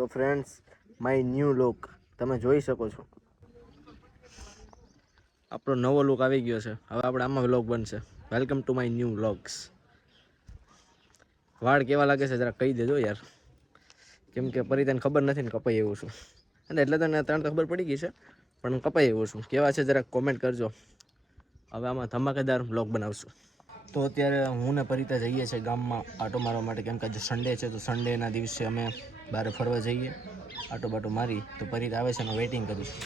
તો friends, my new look તમે જોઈ શકો છો. આપણો નવો લુક આવી ગયો છે. હવે આપણે આમાં વ્લોગ બનશે. Welcome to my new vlogs. વાળ કેવા લાગે છે જરા કહી દેજો યાર, કેમ કે પરિતાને ખબર નથી ને કપાઈ એવું છું. અને એટલે તો ત્રણ તો ખબર પડી ગઈ છે, પણ હું કપાઈ એવું છું. કેવા છે જરાક કોમેન્ટ કરજો. હવે આમાં ધમાકેદાર વ્લોગ બનાવશું. તો અત્યારે હું ને પરિતા જઈએ છીએ ગામમાં આટો મારવા માટે, કેમ કે આજે સન્ડે છે. તો સન્ડેના દિવસે અમે બહાર ફરવા જઈએ, આટો બાટો મારી. તો પરિતા આવે છે, એનો વેઇટિંગ કરું છું.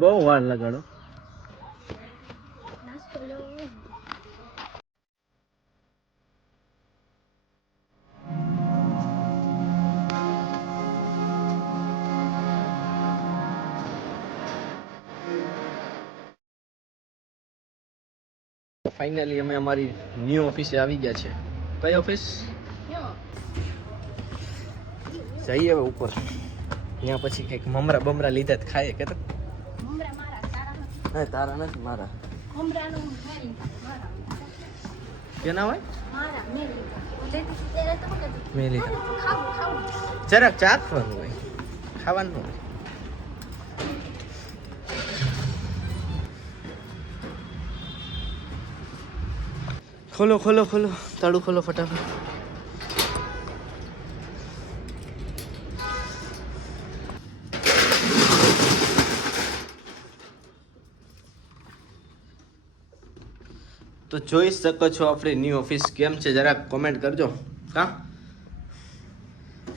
બહુ વાર લગાડો. ફાઇનલી અમે અમારી ન્યૂ ઓફિસે આવી ગયા છે. કઈ ઓફિસ? જઈએ હવે ઉપર. ત્યાં પછી કંઈક મમરા બમરા લીધા જ ખાઈએ. કે તો તારા નથી, મારા. કેના હોય? મેં લીધા. જરાક ચાખવાનું હોય, ખાવાનું હોય. ખોલો ખોલો ખોલો, તાળું ખોલો ફટાફટ. તો જોઈ શકો છો આપણી ન્યૂ ઓફિસ કેમ છે, જરાક કોમેન્ટ કરજો. હા,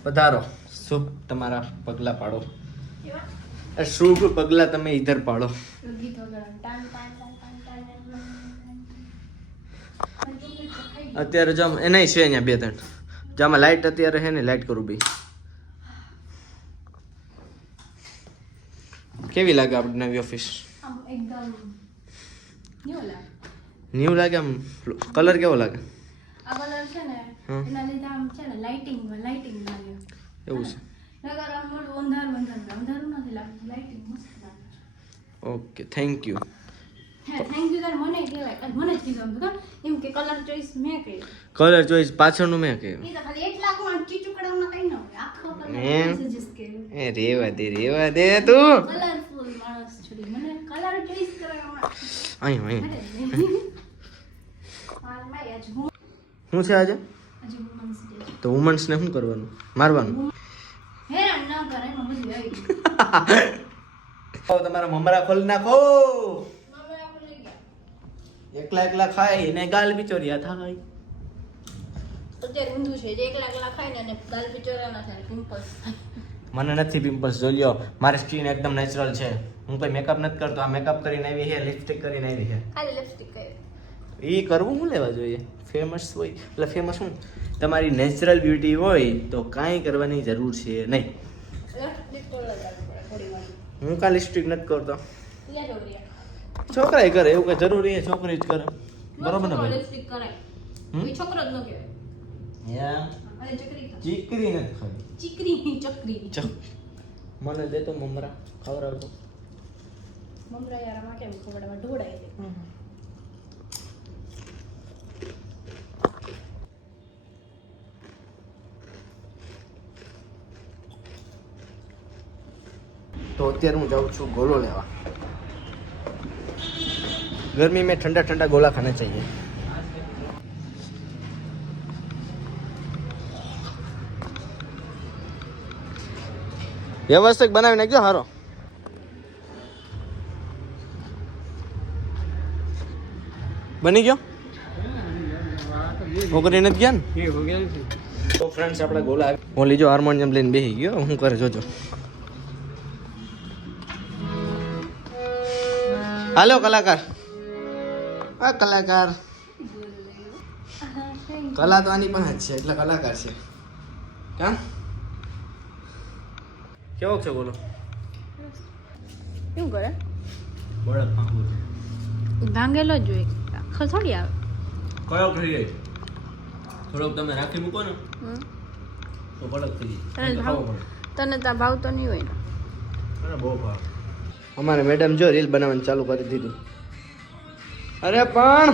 પધારો. શુભ તમારા પગલા પાડો. શુભ પગલા તમે ઈધર પાડો. અત્યારે જમ એનાય છે અહીંયા બે ત્રણ. જામાં લાઈટ અત્યારે છે ને, લાઈટ કરું બી. કેવી લાગે આપણી નવી ઓફિસ? ન્યુ લાગે. આમ કલર કેવો લાગે? આ કલર છે ને, એના લીધે આમ છે ને લાઇટિંગ લાગે. એવું છે. નગર આમ મોડું અંધારું નથી લાગતું. લાઇટિંગ મસ્ત લાગે. Okay, thank you. હે, થેન્ક યુ. તાર મને કહેવાય, મને જ કીધું તો એમ કે કલર ચોઈસ મેં કર્યું. કલર ચોઈસ પાછળનું મેં કહ્યું. એ તો ખાલી એટલા કોણ ચીચુકડામાં કઈ ન હોય. આખો કલર સજેસ્ટ કર્યો. એ રેવા દે તું. કલરફુલ માણસ છોડી મને કલર ચોઈસ કરવામાં અહીં હું શું છે આજે? Women's day. તો વુમન્સ ને શું કરવાનું? મારવાનું? હેરાન ન કરે, એમાં બધું આવી ગયું. તમારા મમરા ખોલી નાખો. એકલા ખાય ને ગાલ બિચોરિયા થાય. અત્યારે ઊંધું છે, જે એકલા ખાય ને અને ગાલ બિચોરિયા ના થાય, પિમ્પલ્સ થાય. મને નથી પિમ્પલ્સ. જોઈ લ્યો, મારી સ્કિન એકદમ નેચરલ છે. હું કોઈ મેકઅપ નથી કરતો. આ મેકઅપ કરીને આવી છે, લિપસ્ટિક કરીને આવી છે. ખાલી લિપસ્ટિક કરે. એ કરવું શું લેવા જોઈએ? ફેમસ હોય એટલે ફેમસ શું? તમારી નેચરલ બ્યુટી હોય તો કાંઈ કરવાની જરૂર છે નહીં. હું કાં લિપસ્ટિક નથી કરતો. છોકરા કરે એવું કઈ જરૂરી છે? છોકરી જ કરે, બરોબર ને ભાઈ? લિપસ્ટિક કરે કોઈ છોકરો જ ન કહેવાય. અને ચીકરી નથી ખાવી. ચકરી મને દે તો મમરા ખવડાવતો. મમરા યાર આમાં કેમ ખવડાવવા? ઢોળાય દે. તો અત્યારે હું જાઉં છું ગોલો લેવા. गर्मी में ठंडा ठंडा गोला खाना चाहिए. વ્યવસ્થિત બનાવી નાખજો. હારો બની ગયો. છોકરી નથી ગયા ને? તો ફ્રેન્ડ્સ આપણે ગોલા હું લીજો હાર્મોનિયમ લઈને બેસી ગયો. શું કરે જોજો. હાલો કલાકાર. આ કલાકાર કલા તો આની પણ જ છે, એટલે કલાકાર છે. કા કેવો છે બોલો? શું કરે? બળદ ભાંગો ભાંગેલો જ જોઈએ, આખો થોડી આવે. કયો થઈ જાય? થોડોક તમે રાખી મૂકો ને તો બળદ થઈ જાય. તને તો ભાવતો નહીં હોય ને? અરે બહુ ભાવ. અમારે મેડમ જો રીલ બનાવવાનું ચાલુ કરી દીધું. અરે પણ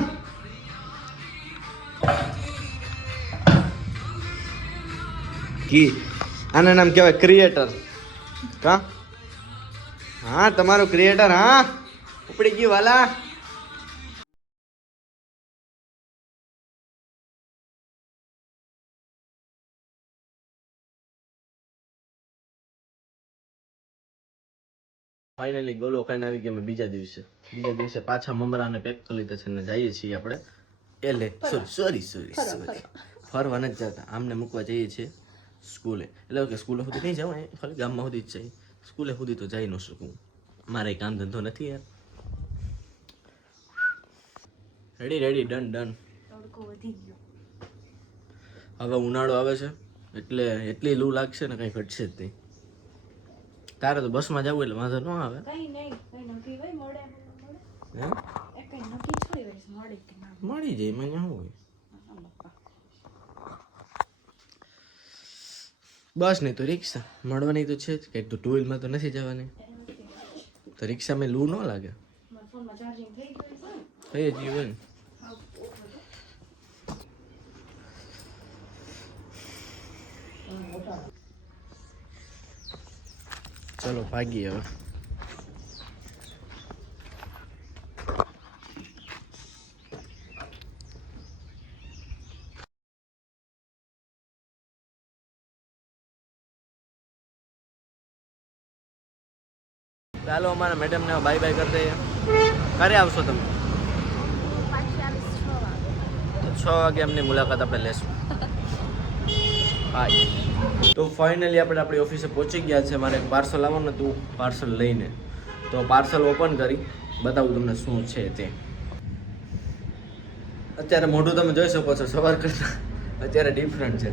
ઘી આના નામ કહેવાય ક્રિએટર કા હા તમારો ક્રિએટર હા ઉપડી ગયું વાલા ફાઇનલી ગોલો ખાઈને આવી ગયા અમે બીજા દિવસે પાછા મમરાને પેક કરી લીધા છે ને જઈએ છીએ આપણે સોરી ફરવા નથી જતા આમને મૂકવા જઈએ છીએ સ્કૂલે એટલે કે સ્કૂલે સુધી નહીં જવાય ખાલી ગામમાં સુધી જ જઈએ સ્કૂલે સુધી તો જઈ ન શકું મારે કામ ધંધો નથી યાર રેડી ડન હવે ઉનાળો આવે છે એટલે એટલી લૂ લાગશે ને કઈ ઘટશે જ નહીં તારે તો બસમાં જવું એટલે વાંધો ન આવે મળી જાય મને શું હોય બસ નહીં તો રિક્ષા મળવાની તો છે જ કંઈક તો ટુ વ્હીલમાં તો નથી જવાની તો રિક્ષામાં લૂ ન લાગે થઈ જ ગયું ને ચલો ભાગીએ હવે ચાલો અમારા મેડમને બાય બાય કરી દઈએ ક્યારે આવશો તમે 6 વાગે એમની મુલાકાત આપણે લેશું હાય તો ફાઇનલી આપણે આપણી ઓફિસે પહોંચી ગયા છે મારે એક પાર્સલ આવવાનું હતું પાર્સલ લઈને તો પાર્સલ ઓપન કરી બતાવું તમને શું છે તે અત્યારે મોઢું તમે જોઈ શકો છો સવાર કરતાં અત્યારે ડિફરન્ટ છે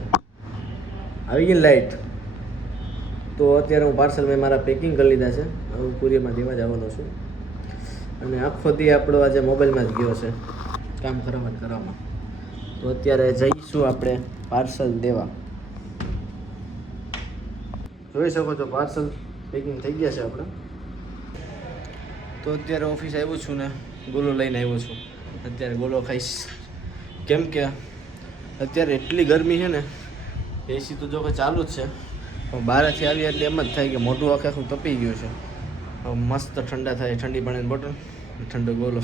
આવી ગઈ લાઇટ તો અત્યારે હું પાર્સલ મેં મારા પેકિંગ કરી લીધા છે હું કુરિયરમાં દેવા જવાનો છું અને આખો દી આપણો આજે મોબાઈલમાં જ ગયો છે કામ કરવામાં તો અત્યારે જઈશું આપણે પાર્સલ દેવા જોઈ શકો છો પાર્સલ પેકિંગ થઈ ગયા છે આપણે તો અત્યારે ઓફિસ આવ્યો છું ને ગોલો લઈને આવ્યો છું અત્યારે ગોલો ખાઈશ કેમ કે અત્યારે એટલી ગરમી છે ને એસી તો જો કે ચાલુ જ છે પણ બહારથી આવી એટલે એમ જ થાય કે મોઢું આખું તપી ગયું છે હવે મસ્ત ઠંડા થાય ઠંડી પાણીની બોટલ ઠંડો ગોલો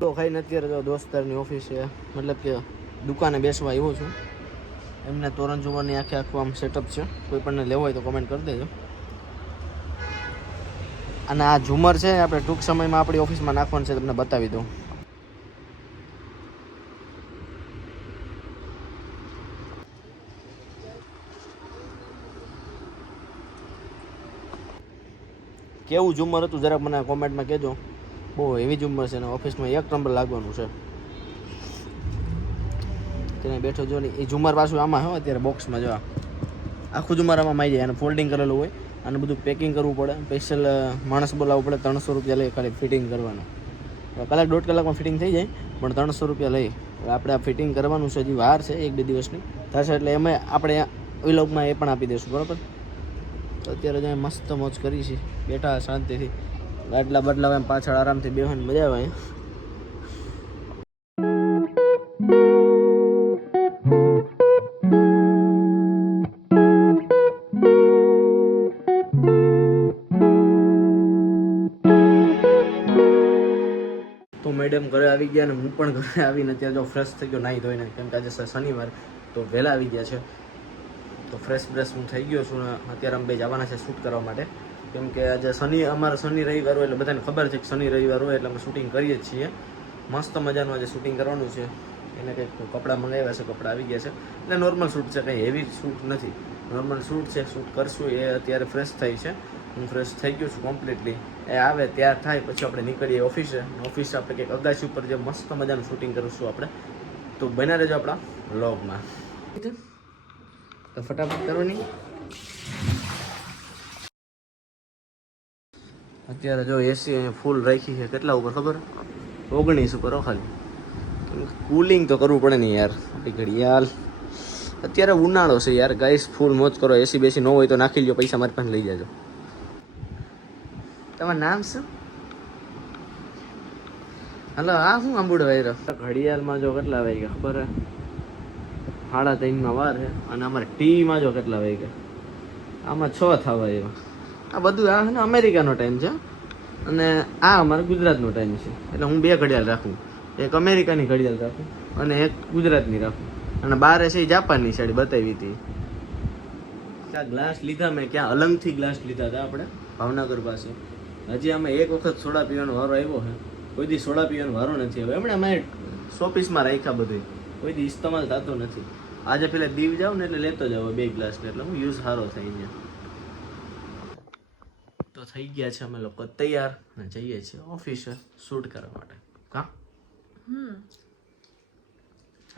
તો ખાઈને અત્યારે જો દોસ્તારની ઓફિસે મતલબ કે દુકાને બેસવા આવ્યો છું એમને તોરણ જોવાની આખું આમ સેટઅપ છે કોઈ પણ લેવો હોય તો કમેન્ટ કરી દેજો અને આ ઝુમર છે આપણે ટૂંક સમયમાં આપણી ઓફિસમાં નાખવાનું છે તમને બતાવી દઉં કેવું ઝુમર હતું જરાક મને કોમેન્ટમાં કહેજો બહુ હેવી ઝુમર છે ને ઓફિસમાં 1 નંબર લાગવાનું છે તેને બેઠો જો ને એ ઝુમર પાછું આમાં હોય અત્યારે બોક્સમાં જો આખું ઝુમર આમાં માઈ જાય અને ફોલ્ડિંગ કરેલું હોય અને બધું પેકિંગ કરવું પડે સ્પેશિયલ માણસ બોલાવવું પડે 300 રૂપિયા લઈ ખાલી ફિટિંગ કરવાનું કલાક 1.5 કલાકમાં ફિટિંગ થઈ જાય પણ 300 રૂપિયા લઈ આપણે આ ફિટિંગ કરવાનું છે હજી વાર છે 1-2 દિવસની થશે એટલે એમાં આપણે વિલોગમાં એ પણ આપી દઈશું બરાબર તો અત્યારે જો મસ્ત મોજ કરી છે બેઠા શાંતિથી ગાડલા બદલાવે એમ પાછળ આરામથી બેહવાની મજા આવે તો મેડમ ઘરે આવી ગયા ને હું પણ ઘરે આવીને અત્યારે જો ફ્રેશ થઈ ગયો નાહી ધોઈને કેમ કે આજે શનિવાર તો વહેલા આવી ગયા છે તો ફ્રેશ હું થઈ ગયો છું ને અત્યારે અમે બે જવાના છે શૂટ કરવા માટે કેમ કે આજે અમારે શનિ રવિવાર હોય એટલે બધાને ખબર છે કે શનિ રવિવાર હોય એટલે અમે શૂટિંગ કરીએ જ છીએ મસ્ત મજાનું આજે શૂટિંગ કરવાનું છે એને કંઈક કપડાં મંગાવ્યા છે કપડાં આવી ગયા છે એટલે નોર્મલ શૂટ છે કંઈ હેવી શૂટ નથી નોર્મલ શૂટ છે શૂટ કરશું એ અત્યારે ફ્રેશ થઈ છે હું ફ્રેશ થઈ ગયો છું કમ્પ્લીટલી એ આવે ત્યાર થાય પછી આપણે નીકળીએ ઓફિસે આપણે કંઈક અગાસી ઉપર જે મસ્ત મજાનું શૂટિંગ કરીશું આપણે તો બના રહેજો આપણા વ્લોગમાં તો ફટાફટ કરો નહીં અત્યારે જો એસી અહીંયા ફૂલ રાખી છે કેટલા ઉપર ખબર 19 ઉપર ખાલી કુલિંગ તો કરવું પડે ને યાર ઘડી યાર અત્યારે ઉનાળો છે યાર ગાઈસ ફૂલ મોજ કરો એસી બેસી ન હોય તો નાખી લ્યો પૈસા મારી પાસે લઈ જાજો તમારું નામ શું હલો આ શું આંબુડો વાયરો ઘડિયાળમાં જો કેટલા વાગ્યા ખબર હે 3:30 વાર છે અને અમારે ટીવીમાં જો કેટલા વાગ્યા આમાં 6 થવા આવ્યા આ બધું આ છે ને અમેરિકાનો ટાઈમ છે અને આ અમારે ગુજરાતનો ટાઈમ છે એટલે હું 2 ઘડિયાળ રાખું એક અમેરિકાની ઘડિયાળ રાખું અને એક ગુજરાતની રાખું અને બારે છે જાપાનની સાડી બતાવી હતી ક્યાં ગ્લાસ લીધા મેં ક્યાં અલંગથી ગ્લાસ લીધા હતા આપણે ભાવનગર પાસે હજી અમે એક વખત સોડા પીવાનો વારો આવ્યો છે કોઈ દી સોડા પીવાનો વારો નથી આવ્યો એમણે અમે શોપીસમાં રાખ્યા બધું કોઈ દી ઇસ્તેમાલ થતો નથી આજે પેલા દીવ જાવ ને એટલે લેતો જાવ 2 ગ્લાસ ને એટલે હું યુઝ સારો થઈ ગયા તો થઈ ગયા છે અમે લોકો તૈયાર અને જઈએ છીએ ઓફિસે શૂટ કરવા માટે કા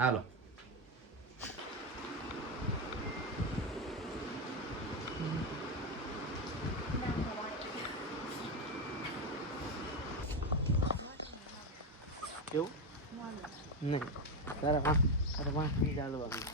હાલો કેવું નહીં તારા પાંચ નહીં ચાલવાનું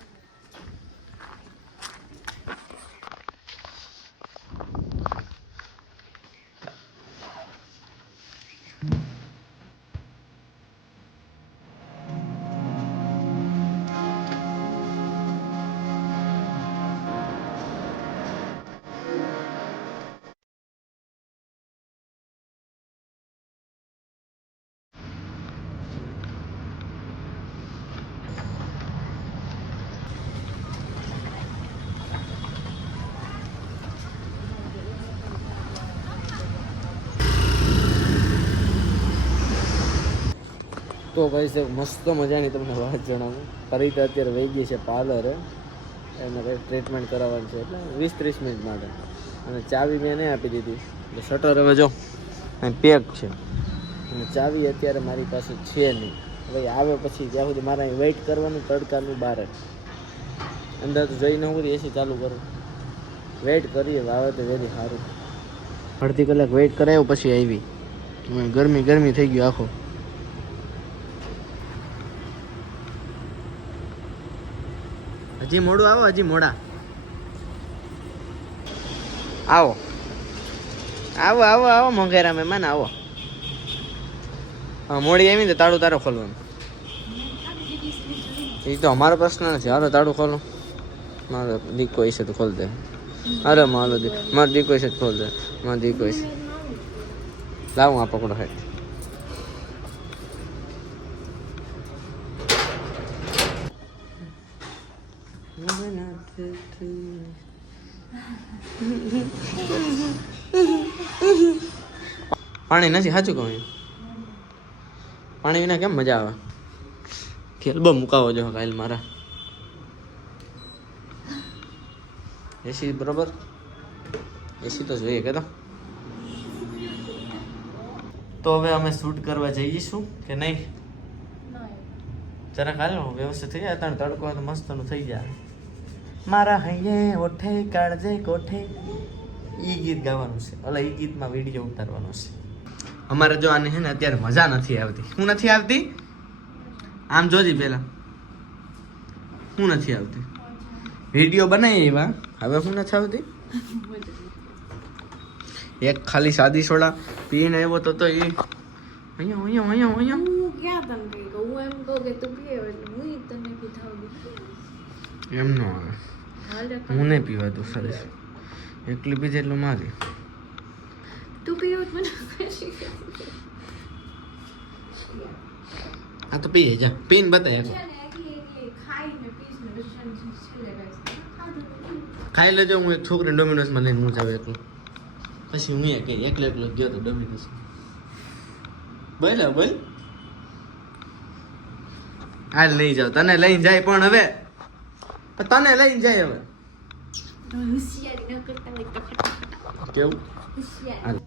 તો ભાઈ સાહેબ મસ્ત મજાની તમને વાત જણાવું ફરીથી અત્યારે વહી ગઈ છે પાર્લરે એને કંઈ ટ્રીટમેન્ટ કરાવવાની છે એટલે 20-30 મિનિટ માટે અને ચાવી મેં નહીં આપી દીધી એટલે શટર હવે જો પેક છે અને ચાવી અત્યારે મારી પાસે છે નહીં ભાઈ આવે પછી જ્યાં સુધી મારે અહીં વેઇટ કરવાનું તડકાનું બહાર અંદર તો જઈને હું એસી ચાલુ કરું વેઇટ કરીએ આવે તો વહેલી સારું અડધી કલાક વેઇટ કરાવ્યો પછી આવી ગરમી થઈ ગયું આખો હજી મોડું આવો હજી મોડા આવો આવો આવો આવો મોંઘેરા મહેમાન આવો હા મોડી આવી ને તાળું તારો ખોલવાનું એ તો અમારો પ્રશ્ન નથી હાલો તાળું ખોલો મારો દીકો છે તો ખોલ દે અરે મારો મારો દીકો છે તો ખોલ દે મારો દીકો છે લાવું આ પકડો હાથ પાણી નથી સાચું કહું પાણી વિના કેમ મજા આવે ખેલબો મુકાવો જો કાલ મારા એસી બરોબર એસી તો જોઈએ કે તો હવે અમે શૂટ કરવા જઈશું કે નહીં જરાક હાલ વ્યવસ્થિત થઈ જાય ત્રણ તડકો તો મસ્તનું થઈ જાય મારા હૈયે ઓઠે કાળજે કોઠે ઈ ગીત ગાવાનું છે ઓલા ઈ ગીતમાં વિડીયો ઉતારવાનો છે અમારે જો આને છે ને અત્યારે મજા નથી આવતી શું નથી આવતી આમ જોજી પેલા શું નથી આવતી વિડીયો બનાવી એવા હવે શું નથી આવતી એક ખાલી સાદી સોડા પીને આવ્યો તો એ અહીંયા હું ક્યાં તને કઈ કહું હું એમ કહું કે તું પીએ એટલે હું તને પીધાવું એમ ન આવે હું નહીં પીવાતું સરસ એકલી પીધે એટલું મારી તું પીવો મને આ તો પીએ જા પીને બતાય ખાઈ લેજો હું એક છોકરી ડોમિનોઝમાં લઈને હું જાવ એટલું પછી હું એકલો ગયો તો ડોમિનોઝ બોલ હાલ લઈ જાવ તને લઈને જાય પણ હવે તને લઈને જાય હવે કેવું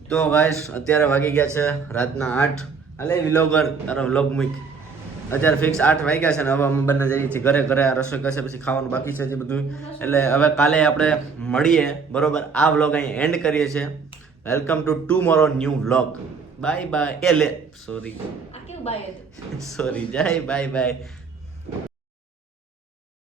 તો ગાઈસ અત્યારે વાગી ગયા છે રાતના 8 અલે વ્લોગર તારો વ્લોગ મૂક અત્યારે ફિક્સ 8 વાગ્યા છે ને હવે અમે બંને જઈએ છીએ ઘરે આ રસોઈ કરશે પછી ખાવાનું બાકી છે જે બધું એટલે હવે કાલે આપણે મળીએ બરોબર આ વ્લોગ અહીં એન્ડ કરીએ છીએ welcome to tomorrow new vlog bye bye sorry જય બાય બાય